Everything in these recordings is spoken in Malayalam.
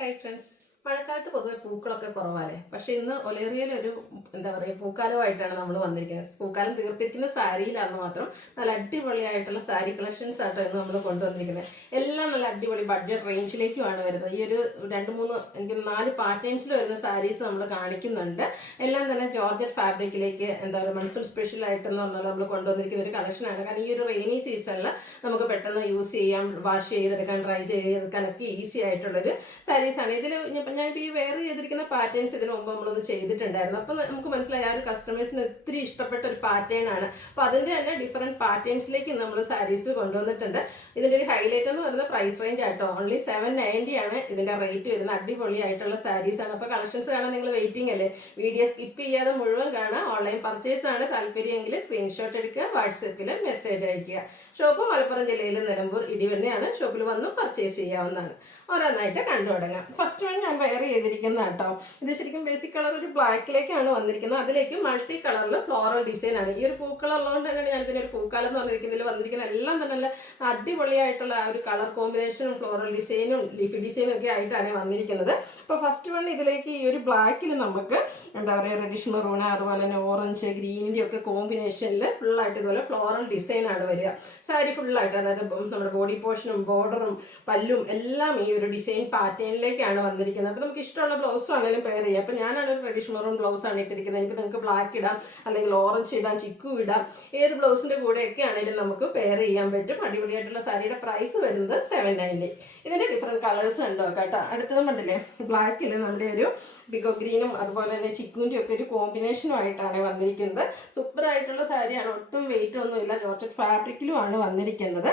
ഹൈ ഫ്രണ്ട്സ്, മഴക്കാലത്ത് പൊതുവെ പൂക്കളൊക്കെ കുറവാലേ. പക്ഷെ ഇന്ന് ഒലേറിയയിലൊരു എന്താ പറയുക പൂക്കാലമായിട്ടാണ് നമ്മൾ വന്നിരിക്കുന്നത്. പൂക്കാലം തീർത്തിരിക്കുന്ന സാരിയിലാണ് മാത്രം നല്ല അടിപൊളിയായിട്ടുള്ള സാരി കളക്ഷൻസ് ആയിട്ടോ ഇന്ന് നമ്മൾ കൊണ്ടുവന്നിരിക്കുന്നത്. എല്ലാം നല്ല അടിപൊളി ബഡ്ജറ്റ് റേഞ്ചിലേക്കുമാണ് വരുന്നത്. ഈ ഒരു 2-3 എനിക്ക് 4 പാറ്റേൺസിൽ വരുന്ന സാരീസ് നമ്മൾ കാണിക്കുന്നുണ്ട്. എല്ലാം തന്നെ ജോർജറ്റ് ഫാബ്രിക്കിലേക്ക് എന്താ പറയുക മൺസൂൺ സ്പെഷ്യൽ ആയിട്ടെന്ന് പറഞ്ഞാൽ നമ്മൾ കൊണ്ടുവന്നിരിക്കുന്ന ഒരു കളക്ഷനാണ്. കാരണം ഈ ഒരു റെയിനി സീസണിൽ നമുക്ക് പെട്ടെന്ന് യൂസ് ചെയ്യാം, വാഷ് ചെയ്തെടുക്കാൻ, ഡ്രൈ ചെയ്തെടുക്കാനൊക്കെ ഈസി ആയിട്ടുള്ളൊരു സാരീസാണ്. ഇതിൽ ഞാനിപ്പോൾ ഈ വെയർ ചെയ്തിരിക്കുന്ന പാറ്റേൺസ് ഇതിനു മുമ്പ് നമ്മളൊന്ന് ചെയ്തിട്ടുണ്ടായിരുന്നു. അപ്പോൾ നമുക്ക് മനസ്സിലായി ആ ഒരു കസ്റ്റമേഴ്സിന് ഒത്തിരി ഇഷ്ടപ്പെട്ട ഒരു പാറ്റേൺ ആണ്. അപ്പോൾ അതിൻ്റെ തന്നെ ഡിഫറെൻറ്റ് പാറ്റേൺസിലേക്ക് നമ്മൾ സാരീസ് കൊണ്ടുവന്നിട്ടുണ്ട്. ഇതിൻ്റെ ഒരു ഹൈലൈറ്റ് എന്ന് പറയുന്നത് പ്രൈസ് റേഞ്ച് ആട്ടോ. ഓൺലി 790 ആണ് ഇതിൻ്റെ റേറ്റ് വരുന്നത്. അടിപൊളിയായിട്ടുള്ള സാരീസാണ്. അപ്പോൾ കളക്ഷൻസ് കാണാൻ നിങ്ങൾ വെയിറ്റിംഗ് അല്ലേ? വീഡിയോ സ്കിപ്പ് ചെയ്യാതെ മുഴുവൻ കാണാം. ഓൺലൈൻ പർച്ചേസ് ആണ് താല്പര്യമെങ്കിൽ സ്ക്രീൻഷോട്ട് എടുക്കുക, വാട്സപ്പിൽ മെസ്സേജ് അയയ്ക്കുക. ഷോപ്പ് മലപ്പുറം ജില്ലയിൽ നിലമ്പൂർ ഇടിവണ്ണയാണ്. ഷോപ്പിൽ വന്ന് പർച്ചേസ് ചെയ്യാവുന്നതാണ്. ഓരോന്നായിട്ട് കണ്ടു തുടങ്ങാം. ഫസ്റ്റ് വൺ ഞാൻ വെയർ ചെയ്തിരിക്കുന്ന കേട്ടോ. ഇത് ശരിക്കും ബേസിക് കളർ ഒരു ബ്ലാക്കിലേക്കാണ് വന്നിരിക്കുന്നത്. അതിലേക്ക് മൾട്ടി കളറിൽ ഫ്ലോറൽ ഡിസൈൻ ആണ്. ഈ ഒരു പൂക്കളുള്ളതുകൊണ്ട് തന്നെയാണ് ഞാൻ ഇതിനൊരു പൂക്കാലം എന്ന് പറഞ്ഞിരിക്കുന്നതിൽ വന്നിരിക്കുന്ന എല്ലാം തന്നെ നല്ല അടിപൊളിയായിട്ടുള്ള ആ ഒരു കളർ കോമ്പിനേഷനും ഫ്ലോറൽ ഡിസൈനും ലീഫി ഡിസൈനും ഒക്കെ ആയിട്ടാണ് വന്നിരിക്കുന്നത്. അപ്പോൾ ഫസ്റ്റ് വൺ ഇതിലേക്ക് ഈ ഒരു ബ്ലാക്കിൽ നമുക്ക് എന്താ പറയുക റെഡിഷ് മെറൂൺ, അതുപോലെ തന്നെ ഓറഞ്ച്, ഗ്രീനിൻ്റെ ഒക്കെ കോമ്പിനേഷനിൽ ഫുള്ളായിട്ട് ഇതുപോലെ ഫ്ലോറൽ ഡിസൈനാണ് വരിക. സാരി ഫുള്ളായിട്ട്, അതായത് നമ്മുടെ ബോഡി പോർഷനും ബോർഡറും പല്ലും എല്ലാം ഈ ഒരു ഡിസൈൻ പാറ്റേണിലേക്കാണ് വന്നിരിക്കുന്നത്. അപ്പോൾ നമുക്ക് ഇഷ്ടമുള്ള ബ്ലൗസും ആണെങ്കിലും പെയർ ചെയ്യാം. അപ്പോൾ ഞാനൊരു റെഡിഷ് മെറൂൺ ബ്ലൗസാണ് ഇട്ടിരിക്കുന്നത്. എനിക്ക് നിങ്ങൾക്ക് ബ്ലാക്ക് ഇടാം, അല്ലെങ്കിൽ ഓറഞ്ച് ഇടാം, ചിക്കു ഇടാം. ഏത് ബ്ലൗസിൻ്റെ കൂടെയൊക്കെ ആണെങ്കിലും നമുക്ക് പെയർ ചെയ്യാൻ പറ്റും. അടിപൊളിയായിട്ടുള്ള സാരിയുടെ പ്രൈസ് വരുന്നത് 790. ഇതിൻ്റെ ഡിഫറെൻറ്റ് കളേഴ്സ് ഉണ്ടോ കേട്ടോ. അടുത്തത് കണ്ടില്ലേ, ബ്ലാക്കിൽ നമ്മുടെ ഒരു ബിഗോ ഗ്രീനും അതുപോലെ തന്നെ ചിക്കുവിൻ്റെ ഒക്കെ ഒരു കോമ്പിനേഷനും ആയിട്ടാണ് വന്നിരിക്കുന്നത്. സൂപ്പറായിട്ടുള്ള സാരിയാണ്, ഒട്ടും വെയിറ്റ് ഒന്നുമില്ല. ജോർജറ്റ് ഫാബ്രിക്കിലുമാണ് വന്നിരിക്കുന്നത്.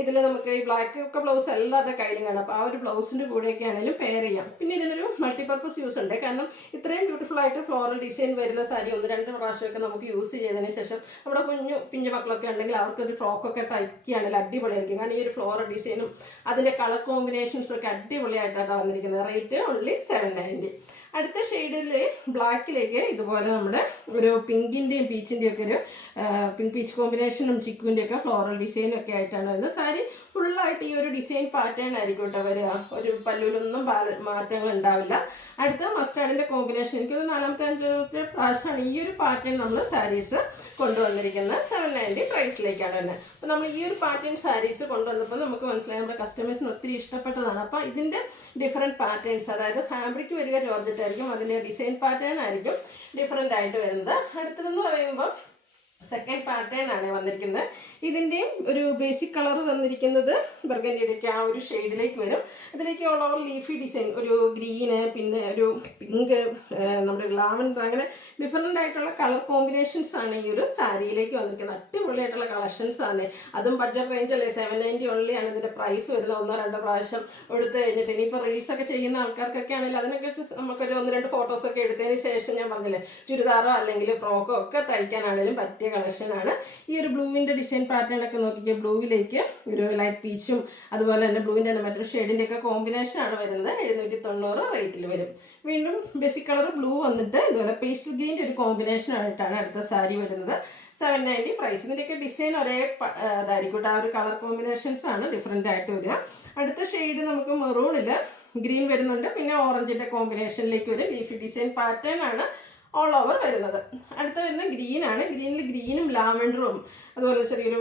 ഇതിൽ നമുക്ക് ഈ ബ്ലാക്ക് ഒക്കെ ബ്ലൗസ് അല്ലാതെ കയ്യിലും കാണാം. അപ്പോൾ ആ ഒരു ബ്ലൗസിൻ്റെ കൂടെയൊക്കെ ആണെങ്കിലും പെയർ ചെയ്യാം. പിന്നെ ഇതിനൊരു മൾട്ടിപർപ്പസ് യൂസ് ഉണ്ട്. കാരണം ഇത്രയും ബ്യൂട്ടിഫുൾ ആയിട്ട് ഫ്ലോറൽ ഡിസൈൻ വരുന്ന സാരി 1-2 പ്രാവശ്യമൊക്കെ നമുക്ക് യൂസ് ചെയ്തതിന് ശേഷം നമ്മുടെ പിഞ്ചു മക്കളൊക്കെ ഉണ്ടെങ്കിൽ അവർക്കൊരു ഫ്രോക്കൊക്കെ തയ്ക്കുകയാണെങ്കിൽ അടിപൊളിയായിരിക്കും. കാരണം ഈ ഒരു ഫ്ലോറൽ ഡിസൈനും അതിൻ്റെ കളർ കോമ്പിനേഷൻസും ഒക്കെ അടിപൊളിയായിട്ടാണ് വന്നിരിക്കുന്നത്. Rate only 790. അടുത്ത ഷെയ്ഡിൽ ബ്ലാക്കിലേക്ക് ഇതുപോലെ നമ്മുടെ ഒരു പിങ്കിൻ്റെയും പീച്ചിൻ്റെയും ഒക്കെ ഒരു പിങ്ക് പീച്ച് കോമ്പിനേഷനും ചിക്കുവിൻ്റെ ഒക്കെ ഫ്ലോറൽ ഡിസൈനും ഒക്കെ ആയിട്ടാണ് വരുന്നത്. സാരി ഫുള്ളായിട്ട് ഈ ഒരു ഡിസൈൻ പാറ്റേൺ ആയിരിക്കും കേട്ടോ വരിക. ഒരു പല്ലുവിലൊന്നും മാറ്റങ്ങൾ ഉണ്ടാവില്ല. അടുത്ത മസ്റ്റാർഡിൻ്റെ കോമ്പിനേഷൻ, എനിക്കൊരു 4-5 പ്രാവശ്യമാണ് ഈ ഒരു പാറ്റേൺ നമ്മൾ സാരീസ് കൊണ്ടുവന്നിരിക്കുന്നത്. 790 പ്രൈസിലേക്കാണ് വരുന്നത്. അപ്പോൾ നമ്മൾ ഈ ഒരു പാറ്റേൺ സാരീസ് കൊണ്ടുവന്നപ്പോൾ നമുക്ക് മനസ്സിലായി നമ്മുടെ കസ്റ്റമേഴ്സിന് ഒത്തിരി ഇഷ്ടപ്പെട്ടതാണ്. അപ്പോൾ ഇതിൻ്റെ ഡിഫറെൻറ്റ് പാറ്റേൺസ്, അതായത് ഫാബ്രിക് വരിക ജോർജറ്റ് ആയിരിക്കും, അതിൻ്റെ ഡിസൈൻ പാറ്റേൺ ആയിരിക്കും ഡിഫറെൻ്റ് ആയിട്ട് വരുന്നത്. അടുത്തതെന്ന് പറയുമ്പോൾ സെക്കൻഡ് പാറ്റേൺ ആണ് വന്നിരിക്കുന്നത്. ഇതിൻ്റെയും ഒരു ബേസിക് കളർ വന്നിരിക്കുന്നത് ബർഗൻഡിയുടെയൊക്കെ ആ ഒരു ഷെയ്ഡിലേക്ക് വരും. ഇതിലേക്ക് ഓൾ ഓവർ ലീഫി ഡിസൈൻ, ഒരു ഗ്രീന്, പിന്നെ ഒരു പിങ്ക്, നമ്മുടെ ലാവൻഡർ, അങ്ങനെ ഡിഫറെൻ്റ് ആയിട്ടുള്ള കളർ കോമ്പിനേഷൻസ് ആണ് ഈ ഒരു സാരിയിലേക്ക് വന്നിരിക്കുന്നത്. അടിപൊളിയായിട്ടുള്ള കളക്ഷൻസ് ആണ്. അതും ബഡ്ജറ്റ് റേഞ്ച് അല്ലേ, 790 ഓൺലി ആണ് ഇതിൻ്റെ പ്രൈസ് വരുന്നത്. 1-2 പ്രാവശ്യം എടുത്ത് കഴിഞ്ഞിട്ട് ഇനിയിപ്പോൾ റീൽസൊക്കെ ചെയ്യുന്ന ആൾക്കാർക്കൊക്കെ ആണെങ്കിൽ അതിനൊക്കെ നമുക്കൊരു 1-2 ഫോട്ടോസൊക്കെ എടുത്തതിന് ശേഷം ഞാൻ പറഞ്ഞില്ലേ ചുരിദാറോ അല്ലെങ്കിൽ ഫ്രോക്കോ ഒക്കെ തയ്ക്കാനാണെങ്കിലും പറ്റിയ കളക്ഷനാണ്. ഈ ഒരു ബ്ലൂവിൻ്റെ ഡിസൈൻ പാറ്റേൺ ഒക്കെ നോക്കിക്കുക. ബ്ലൂവിലേക്ക് ഒരു ലൈറ്റ് പീച്ചും അതുപോലെ തന്നെ ബ്ലൂവിൻ്റെ തന്നെ മറ്റൊരു ഷെയ്ഡിൻ്റെ ഒക്കെ കോമ്പിനേഷൻ ആണ് വരുന്നത്. 790 റേറ്റിൽ വരും. വീണ്ടും ബേസിക് കളർ ബ്ലൂ വന്നിട്ട് ഇതുപോലെ പേസ്റ്റൽ ഗ്രീൻ്റെ ഒരു കോമ്പിനേഷൻ ആയിട്ടാണ് അടുത്ത സാരി വരുന്നത്. 790 പ്രൈസ്. ഇതിൻ്റെയൊക്കെ ഡിസൈൻ ഒരേ ഇതായിരിക്കും. ആ ഒരു കളർ കോമ്പിനേഷൻസ് ആണ് ഡിഫറെൻ്റ് ആയിട്ട് വരിക. അടുത്ത ഷെയ്ഡ് നമുക്ക് മെറൂണിൽ ഗ്രീൻ വരുന്നുണ്ട്, പിന്നെ ഓറഞ്ചിൻ്റെ കോമ്പിനേഷനിലേക്ക് വരും. ലീഫി ഡിസൈൻ പാറ്റേൺ ആണ് ഓൾ ഓവർ വരുന്നത്. അടുത്ത വരുന്ന ഗ്രീനാണ്. ഗ്രീനിൽ ഗ്രീനും ലാവൻഡറും അതുപോലെ ചെറിയൊരു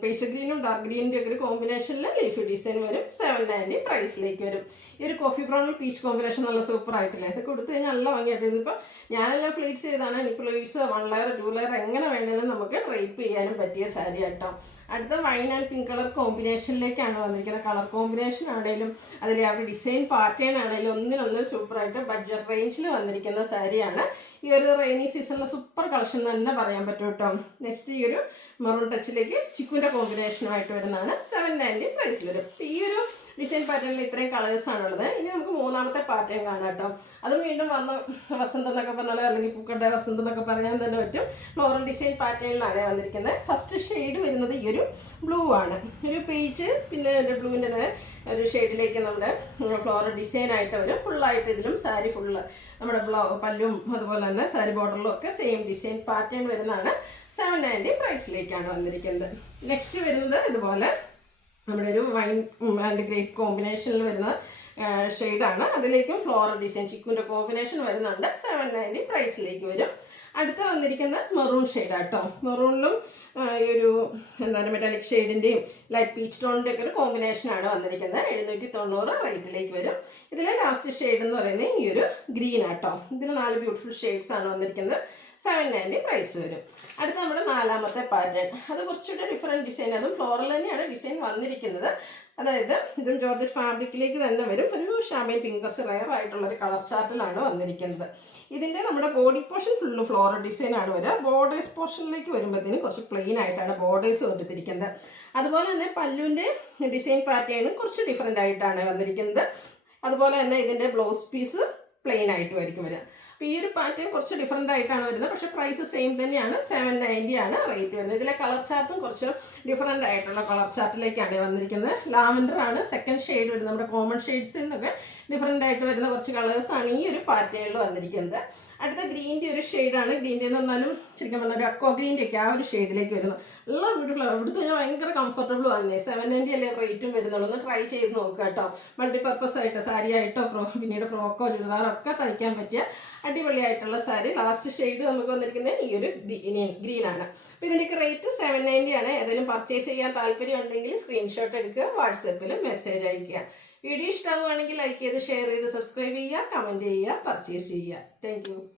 പേസ്റ്റ് ഗ്രീനും ഡാർക്ക് ഗ്രീനിൻ്റെ ഒക്കെ ഒരു കോമ്പിനേഷനിൽ ലീഫി ഡിസൈൻ വരും. 790 പ്രൈസിലേക്ക് വരും. ഈ ഒരു കോഫി ബ്രൗണിൽ പീച്ച് കോമ്പിനേഷൻ നല്ല സൂപ്പർ ആയിട്ടില്ലേ. ഇതൊക്കെ കൊടുത്തു കഴിഞ്ഞാൽ നല്ല ഭംഗിയായിട്ട്. ഇതിപ്പോൾ ഞാനെല്ലാം ഫ്ലീറ്റ്സ് ചെയ്താണ്. എനിക്ക് ഫ്ലീറ്റ്സ് 1 ലെയർ 2 ലെയർ എങ്ങനെ വേണമെങ്കിലും നമുക്ക് ഡ്രൈപ്പ് ചെയ്യാനും പറ്റിയ സാരി കേട്ടോ. അടുത്ത വൈൻ ആൻഡ് പിങ്ക് കളർ കോമ്പിനേഷനിലേക്കാണ് വന്നിരിക്കുന്നത്. കളർ കോമ്പിനേഷൻ ആണെങ്കിലും അതിലെ ആ ഒരു ഡിസൈൻ പാറ്റേൺ ആണെങ്കിലും ഒന്നിനൊന്ന് സൂപ്പറായിട്ട് ബഡ്ജറ്റ് റേഞ്ചിൽ വന്നിരിക്കുന്ന സാരിയാണ്. ഈ ഒരു റെയിനി സീസണിലെ സൂപ്പർ കളക്ഷൻ തന്നെ പറയാൻ പറ്റും കേട്ടോ. നെക്സ്റ്റ് ഈ ഒരു മെറൂൺ ടച്ചിലേക്ക് ചിക്കുവിൻ്റെ കോമ്പിനേഷനുമായിട്ട് വരുന്നതാണ്. 790 പ്രൈസ് വരും. ഈ ഒരു ഡിസൈൻ പാറ്റേണിൽ ഇത്രയും കളേഴ്സാണുള്ളത്. ഇനി നമുക്ക് മൂന്നാമത്തെ പാറ്റേൺ കാണാം കേട്ടോ. അതും വീണ്ടും വന്ന് വസന്തം എന്നൊക്കെ പറഞ്ഞാൽ, അല്ലെങ്കിൽ പൂക്കളുടെ വസന്തം എന്നൊക്കെ പറയാൻ തന്നെ പറ്റും. ഫ്ലോറൽ ഡിസൈൻ പാറ്റേണിലാണ് വന്നിരിക്കുന്നത്. ഫസ്റ്റ് ഷെയ്ഡ് വരുന്നത് ഈ ഒരു ബ്ലൂ ആണ്. ഒരു പേജ്, പിന്നെ ഒരു ബ്ലൂവിൻ്റെ ഒരു ഷെയ്ഡിലേക്ക് നമ്മുടെ ഫ്ലോറൽ ഡിസൈൻ ആയിട്ട് വരും. ഫുള്ളായിട്ട് ഇതിലും സാരി ഫുള്ള് നമ്മുടെ പല്ലും അതുപോലെ തന്നെ സാരി ബോർഡറിലും ഒക്കെ സെയിം ഡിസൈൻ പാറ്റേൺ വരുന്നതാണ്. 790 പ്രൈസിലേക്കാണ് വന്നിരിക്കുന്നത്. നെക്സ്റ്റ് വരുന്നത് ഇതുപോലെ നമ്മുടെ ഒരു വൈൻ ആൻഡ് ഗ്രേപ്പ് കോമ്പിനേഷനിൽ വരുന്ന ഷെയ്ഡാണ്. അതിലേക്കും ഫ്ലോറൽ ഡിസൈൻ ചിക്കുവിൻ്റെ കോമ്പിനേഷൻ വരുന്നുണ്ട്. 790 പ്രൈസിലേക്ക് വരും. അടുത്ത വന്നിരിക്കുന്ന മെറൂൺ ഷെയ്ഡാട്ടോ. മെറൂണിലും ഈ ഒരു എന്താണ് മെറ്റാലിക് ഷെയ്ഡിൻ്റെയും ലൈറ്റ് പീച്ച് ടോണിൻ്റെ ഒക്കെ ഒരു കോമ്പിനേഷനാണ് വന്നിരിക്കുന്നത്. 790 റേറ്റിലേക്ക് വരും. ഇതിലെ ലാസ്റ്റ് ഷെയ്ഡ് എന്ന് പറയുന്നത് ഈ ഒരു ഗ്രീൻ ആട്ടോ. ഇതിൽ 4 ബ്യൂട്ടിഫുൾ ഷെയ്ഡ്സ് ആണ് വന്നിരിക്കുന്നത്. 790 പ്രൈസ് വരും. അടുത്ത നമ്മുടെ 4ാമത്തെ പാറ്റേൺ, അത് കുറച്ചുകൂടെ ഡിഫറെൻറ്റ് ഡിസൈൻ, അതും ഫ്ലോറൽ തന്നെയാണ് ഡിസൈൻ വന്നിരിക്കുന്നത്. അതായത് ഇതും ജോർജറ്റ് ഫാബ്രിക്കിലേക്ക് തന്നെ വരും. ഒരു ഷാമ്പൈൻ പിങ്ക്, കുറച്ച് റയർ ആയിട്ടുള്ള ഒരു കളർ ചാർട്ടിലാണ് വന്നിരിക്കുന്നത്. ഇതിൻ്റെ നമ്മുടെ body portion full floral design ആണ് വരിക. ബോർഡേഴ്സ് പോർഷനിലേക്ക് വരുമ്പോഴത്തേനും കുറച്ച് പ്ലെയിൻ ആയിട്ടാണ് ബോർഡേഴ്സ് കൊടുത്തിരിക്കുന്നത്. അതുപോലെ തന്നെ പല്ലുവിൻ്റെ ഡിസൈൻ പാറ്റേണും കുറച്ച് ഡിഫറെൻ്റ് ആയിട്ടാണ് വന്നിരിക്കുന്നത്. അതുപോലെ തന്നെ ഇതിൻ്റെ ബ്ലൗസ് പീസ് പ്ലെയിൻ ആയിട്ട് ആയിരിക്കും വരിക. അപ്പോൾ ഈ ഒരു പാറ്റേൺ കുറച്ച് ഡിഫറെൻ്റ് ആയിട്ടാണ് വരുന്നത്. പക്ഷേ പ്രൈസ് സെയിം തന്നെയാണ്. 790 ആണ് റേറ്റ് വരുന്നത്. ഇതിലെ കളർ ചാർട്ടും കുറച്ച് ഡിഫറെൻ്റ് ആയിട്ടുള്ള കളർ ചാർട്ടിലേക്കാണ് വന്നിരിക്കുന്നത്. ലാവൻഡർ ആണ് സെക്കൻഡ് ഷെയ്ഡ് വരുന്നത്. നമ്മുടെ കോമൺ ഷെയ്ഡ്സിൽ നിന്നൊക്കെ ഡിഫറെൻ്റ് ആയിട്ട് വരുന്ന കുറച്ച് കളേഴ്സാണ് ഈ ഒരു പാറ്റേണിൽ വന്നിരിക്കുന്നത്. അടുത്ത ഗ്രീൻ്റെ ഒരു ഷെയ്ഡാണ്. ഗ്രീൻ്റെ എന്ന് പറഞ്ഞാലും ശരിക്കും പറഞ്ഞാൽ ഒരു അക്വ ഗ്രീൻ്റെ ഒക്കെ ആ ഒരു ഷെയ്ഡിലേക്ക് വരുന്നു. നല്ല ബ്യൂട്ടിഫുൾ ആണ്. ഇവിടുത്തെ ഞാൻ ഭയങ്കര കംഫർട്ടബിൾ ആണ്. 790 അല്ലേ റേറ്റും വരുന്നുള്ളൂ. ഒന്ന് ട്രൈ ചെയ്ത് നോക്കുക കേട്ടോ. മൾട്ടിപർപ്പസ് ആയിട്ട് സാരി ആയിട്ടോ പിന്നീട് ഫ്രോക്കോ ചുരിദാറൊക്കെ തയ്ക്കാൻ പറ്റിയ അടിപൊളിയായിട്ടുള്ള സാരി. ലാസ്റ്റ് ഷെയ്ഡ് നമുക്ക് വന്നിരിക്കുന്നത് ഈ ഒരു ഗ്രീനാണ്. അപ്പോൾ ഇതിൻ്റെയൊക്കെ റേറ്റ് 790 ആണ്. ഏതെങ്കിലും പർച്ചേസ് ചെയ്യാൻ താല്പര്യം ഉണ്ടെങ്കിൽ സ്ക്രീൻഷോട്ട് എടുക്കുക, വാട്സപ്പിൽ മെസ്സേജ് അയയ്ക്കുക. വീഡിയോ ഇഷ്ടമാവുകയാണെങ്കിൽ ലൈക്ക് ചെയ്ത് ഷെയർ ചെയ്ത് സബ്സ്ക്രൈബ് ചെയ്യുക, കമൻറ്റ് ചെയ്യുക, പർച്ചേസ് ചെയ്യുക. താങ്ക്